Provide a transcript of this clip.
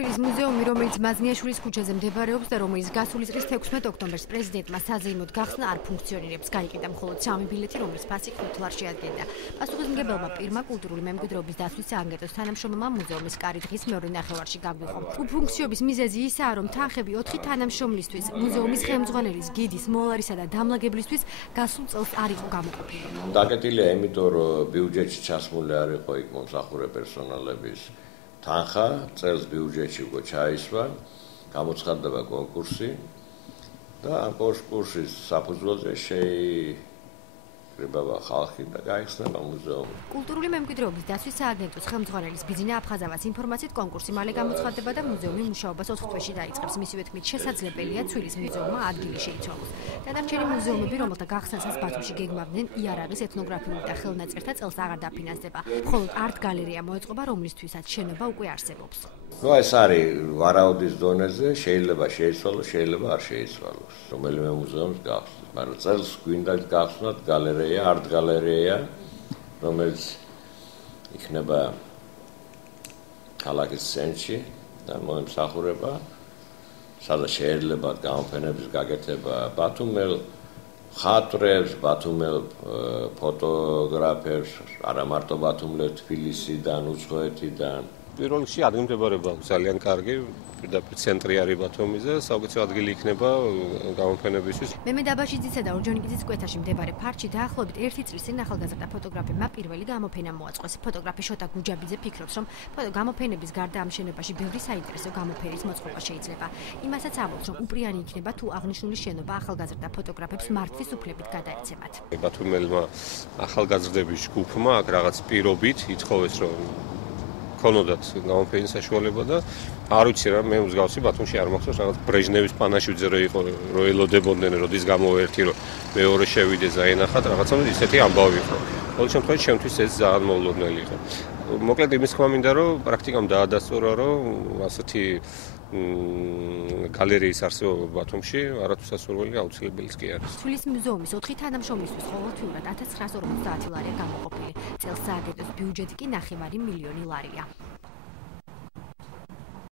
თვითმფრინავის მუზეუმი, რომელიც მაზნიაშვილის ქუჩაზე მდებარეობს და რომელიც გასული წლის 16 ოქტომბერს პრეზიდენტმა საზეიმოდ გახსნა, არ ფუნქციონირებს. გაიყიდა მხოლოდ 3 ბილეთი, რომლის ფასი 5 ლარს შეადგენდა. პასუხისმგებელმა პირმა კულტურული მემკვიდრეობის დაცვის სააგენტოს თანამშრომელმა მუზეუმის კარი დღის მეორე ნახევარში გაგვიყო. უფუნქციობის მიზეზი ისაა, რომ თანხები 4 თანამშრომლისთვის, მუზეუმის ხელმძღვანელის, გიდის, მოლარისა და დამლაგებლისთვის გასულ წელს არ იყო გამოყოფილი. დაკეტილია იმიტომ, რომ ბიუჯეტში ჩასმული არ იყო იქ მომსახურე პერსონალების თანხა, წელს ბიუჯეტში უკვე ჩაისვა, გამოცხადდება კონკურსი და ამ კონკურსის საფუძველზე შეიკრიბება ხალხი და გაიხსნება მუზეუმი. კულტურული მემკვიდრეობის დაცვის სააგენტოს ხელმძღვანელის ბიძინა აფხაზავას ინფორმაციით კონკურსი მალე გამოცხადდება და მუზეუმი მუშაობას 4 თვეში დაიწყებს. მისივე თქმით, შესაძლებელია ცვილის მუზეუმმა ადგილი შეიცვალოს. დანარჩენი მუზეუმები, რომელთა გახსნასაც ბათუმში გეგმავდნენ, იარაღის ეთნოგრაფიული და ხელნაწერთა წელს აღარ დაფინანსდება. მხოლოდ არტ გალერეა მოეწყობა, რომლისთვისაც შენობა უკვე არსებობს. ეს არის ვარაუდის დონეზე, შეიძლება შეიცვალოს, შეიძლება არ შეიცვალოს. რომელიმე მუზეუმს გახსნათ, მაგრამ წელს გვინდა გახსნათ გალერეა, არტ გალერეა, რომელიც იქნება ქალაქის ცენტრში და მოემსახურება, სადაც შეიძლება გამოფენების გაკეთება ბათუმელ მხატვრებს, ბათუმელ ფოტოგრაფებს, არა მარტო ბათუმელ, თბილისიდან, უცხოეთიდან. პირველ რიგში ადგილმდებარეობა ძალიან კარგი, პირდაპირ ცენტრი არის ბათუმიზე, საუკეთესო ადგილი იქნება გამოფენებისთვის. მემედ აბაშიძისა და ორჯონიკიძის კვეთაში მდებარე ფარჩი დაახლოებით 1 წლის წინ ახალგაზრდა ფოტოგრაფებმა პირველი გამოფენა მოაწყვეს. ფოტოგრაფი შოთა გუჯაბიძე ფიქრობს, რომ გამოფენების გარდა ამ შენობაში ბევრი საინტერესო გამოფენის მოწყობა შეიძლება. იმასაც ამბობს, რომ უპრიანი იქნება თუ აღნიშნული შენობა ახალგაზრდა ფოტოგრაფებს მართვის უფლებით გადაეცემათ. ბათუმელმა ახალგაზრდების ჯგუფმა აქ რაღაც პირობით ითხოვეს, რომ ქონოდათ გამოფენის საშუალება და არ ვიცი რა, მე მსგავსი ბათუმში არ მახსოვს, რაღაც ბრეჟნევის პანაშვიძე რო იყო, რო ელოდებოდნენ, როდის გამოვერთი, რომ მეორე შევიდე ზაენახათ, რაღაცა ისეთი ამბავი იყო. ყოველ შემთხვევაში ჩემთვის ეს ძალიან მოულოდნელი იყო. მოკლედ იმის თქმა მინდა, რომ პრაქტიკამ დაადასტურა, რომ ასეთი გალერეის არსებობა ბათუმში არათუ სასურველი აუცილებელიც კი არის. ცვილის მუზეუმის 4 თანამშრომლისთვის ყოველთვიურად 1950 ლარია გამოყოფილი. წელს სააგენტოს ბიუჯეტი კი 9 მილიონი ლარია.